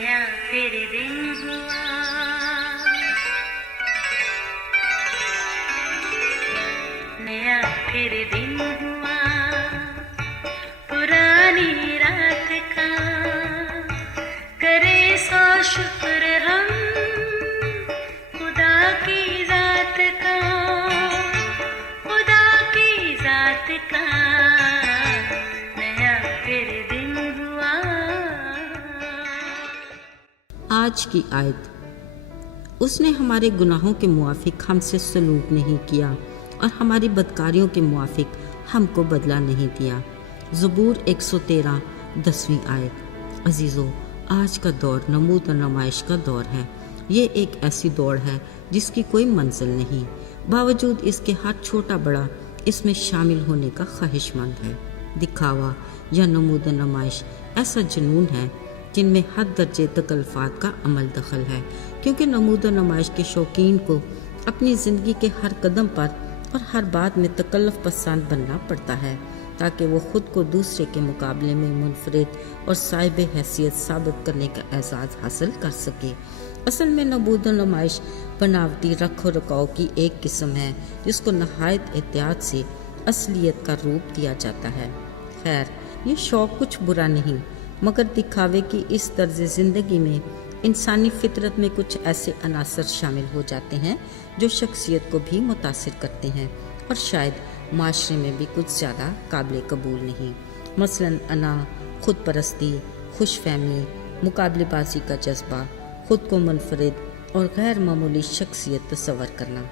नया फिर दिन हुआ, नया फिर दिन हुआ, पुरानी रात का करे सो शुक्र हम खुदा की जात का, खुदा की जात का नया फिर दिन हुआ। आज की आयत, उसने हमारे गुनाहों के मुआफिक हमसे सलूक नहीं किया और हमारी बदकारियों के मुआफिक हमको बदला नहीं दिया। ज़बूर 113 10वीं आयत। अजीज़ों, आज का दौर नमूद और नुमाइश का दौर है। ये एक ऐसी दौड़ है जिसकी कोई मंजिल नहीं, बावजूद इसके हर छोटा बड़ा इसमें शामिल होने का ख्वाहिशमंद है। दिखावा या नमूद और नुमाइश ऐसा जुनून है जिनमें हद दर्जे तकल्फात का अमल दखल है, क्योंकि नमूद और नुमाइश के शौकीन को अपनी ज़िंदगी के हर कदम पर और हर बात में तकल्लुफ़ पसंद बनना पड़ता है ताकि वो ख़ुद को दूसरे के मुकाबले में मुनफरिद और साहिब हैसियत साबित करने का एजाज़ हासिल कर सके। असल में नमूद और नुमाइश बनावटी रखो रखाव की एक किस्म है जिसको नहायत एहतियात से असलियत का रूप दिया जाता है। खैर, ये शौक़ कुछ बुरा नहीं, मगर दिखावे की इस तर्ज़ ज़िंदगी में इंसानी फितरत में कुछ ऐसे अनासर शामिल हो जाते हैं जो शख्सियत को भी मुतासिर करते हैं और शायद माशरे में भी कुछ ज़्यादा काबिल कबूल नहीं। मसलन अना, खुद परस्ती, खुश फहमी, मुकाबलेबाजी का जज्बा, खुद को मुनफरिद और गैर मामूली शख्सियत तस्वर करना।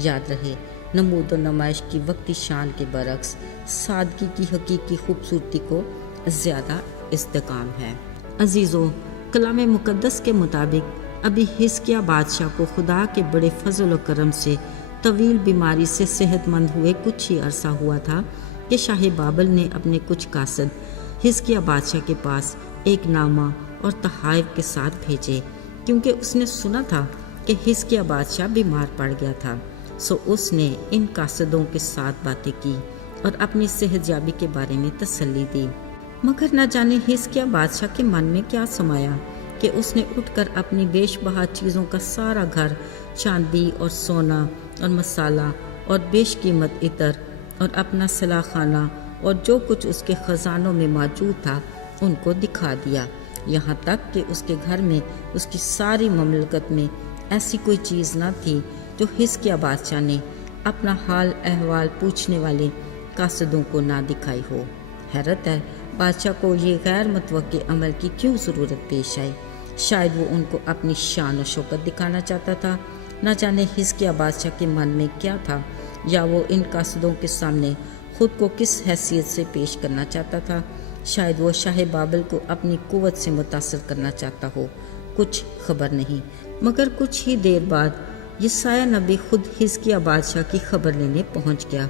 याद रहे, नमूद और नुमाइश की वक्ती शान के बरक्स सादगी की हकीकी खूबसूरती को ज़्यादा इस्तेकाम है। अजीज़ों, कलाम मुक़द्दस के मुताबिक अभी हिज़किय्याह बादशाह को खुदा के बड़े फजल और करम से तवील बीमारी से सेहतमंद हुए कुछ ही अरसा हुआ था कि शाह बाबल ने अपने कुछ कासद हिज़किय्याह बादशाह के पास एक नामा और तहाइफ के साथ भेजे, क्योंकि उसने सुना था कि हिज़किय्याह बादशाह बीमार पड़ गया था। सो उसने इन कासदों के साथ बातें की और अपनी सेहतयाबी के बारे में तसल्ली दी। मगर न जाने हिज़किय्याह बादशाह के मन में क्या समाया कि उसने उठकर अपनी बेशबहा चीज़ों का सारा घर, चांदी और सोना और मसाला और बेशकीमत इतर और अपना सलाखाना और जो कुछ उसके ख़जानों में मौजूद था उनको दिखा दिया। यहाँ तक कि उसके घर में, उसकी सारी ममलकत में ऐसी कोई चीज़ न थी जो हिज़किय्याह बादशाह ने अपना हाल अहवाल पूछने वाले कासदों को ना दिखाई हो। हैरत है, बादशाह को ये गैर मुतवक्के अमल की क्यों ज़रूरत पेश आई। शायद वो उनको अपनी शान और शौकत दिखाना चाहता था। न जाने हिज़किय्याह बादशाह के मन में क्या था, या वो इन कासदों के सामने ख़ुद को किस हैसियत से पेश करना चाहता था। शायद वो शाह बाबल को अपनी कुव्वत से मुतासर करना चाहता हो, कुछ खबर नहीं। मगर कुछ ही देर बाद यसायाह नबी खुद हिज़किय्याह बादशाह की खबर लेने पहुँच गया।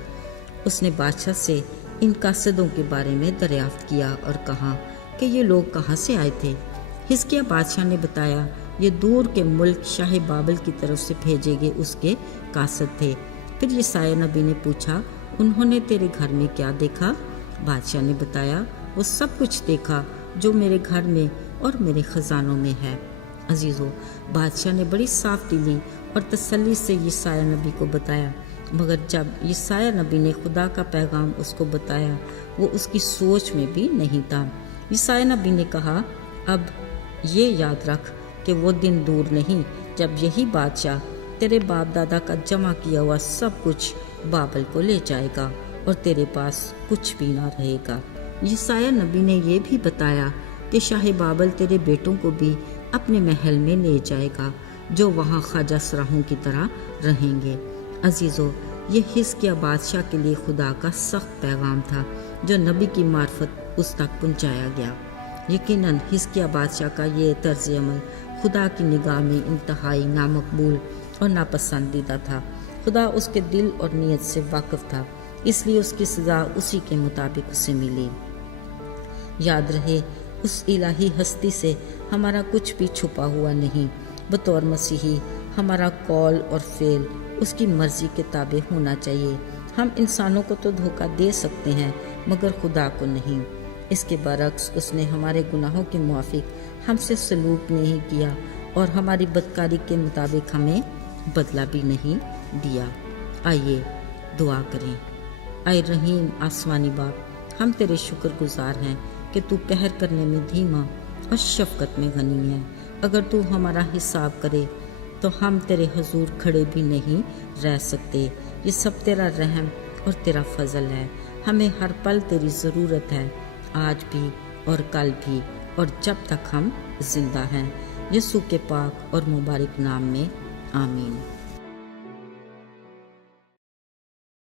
उसने बादशाह से इन कासदों के बारे में दरियाफ्त किया और कहा कि ये लोग कहाँ से आए थे। हिज़किय्याह बादशाह ने बताया, ये दूर के मुल्क शाह बाबल की तरफ से भेजे गए उसके कासद थे। फिर यसायाह नबी ने पूछा, उन्होंने तेरे घर में क्या देखा? बादशाह ने बताया, वो सब कुछ देखा जो मेरे घर में और मेरे ख़जानों में है। अजीज़ों, बादशाह ने बड़ी साफ दिली और तसल्ली से यसायाह नबी को बताया, मगर जब यसायाह नबी ने खुदा का पैगाम उसको बताया, वो उसकी सोच में भी नहीं था। यसायाह नबी ने कहा, अब ये याद रख कि वो दिन दूर नहीं जब यही बादशाह तेरे बाप दादा का जमा किया हुआ सब कुछ बाबल को ले जाएगा और तेरे पास कुछ भी ना रहेगा। यसायाह नबी ने यह भी बताया कि शाह बाबल तेरे बेटों को भी अपने महल में ले जाएगा, जो वहाँ ख्वाजा सराहों की तरह रहेंगे। अजीज़ों, ये हिज़किय्याह बादशाह के लिए खुदा का सख्त पैगाम था जो नबी की मार्फत उस तक पहुँचाया गया। यकीनन हिज़किय्याह बादशाह का ये तर्ज़ अमल खुदा की निगाह में इंतहाई नामकबूल और नापसंदीदा था। खुदा उसके दिल और नीयत से वाकिफ़ था, इसलिए उसकी सज़ा उसी के मुताबिक उसे मिली। याद रहे, उस इलाही हस्ती से हमारा कुछ भी छुपा हुआ नहीं। बतौर मसीही हमारा कौल और फ़ेल उसकी मर्ज़ी के ताबे होना चाहिए। हम इंसानों को तो धोखा दे सकते हैं मगर खुदा को नहीं। اس کے برعکس اس نے ہمارے گناہوں کے موافق ہم سے سلوک نہیں کیا اور ہماری بدکاری کے مطابق ہمیں بدلہ بھی نہیں دیا۔ آئیے دعا کریں۔ اے رحیم آسمانی باپ، ہم تیرے شکر گزار ہیں کہ تو قہر کرنے میں دھیما اور شفقت میں غنی ہے۔ اگر تو ہمارا حساب کرے تو ہم تیرے حضور کھڑے بھی نہیں رہ سکتے۔ یہ سب تیرا رحم اور تیرا فضل ہے۔ ہمیں ہر پل تیری ضرورت ہے، آج بھی اور کل بھی اور جب تک ہم زندہ ہیں۔ یسوع کے پاک اور مبارک نام میں آمین۔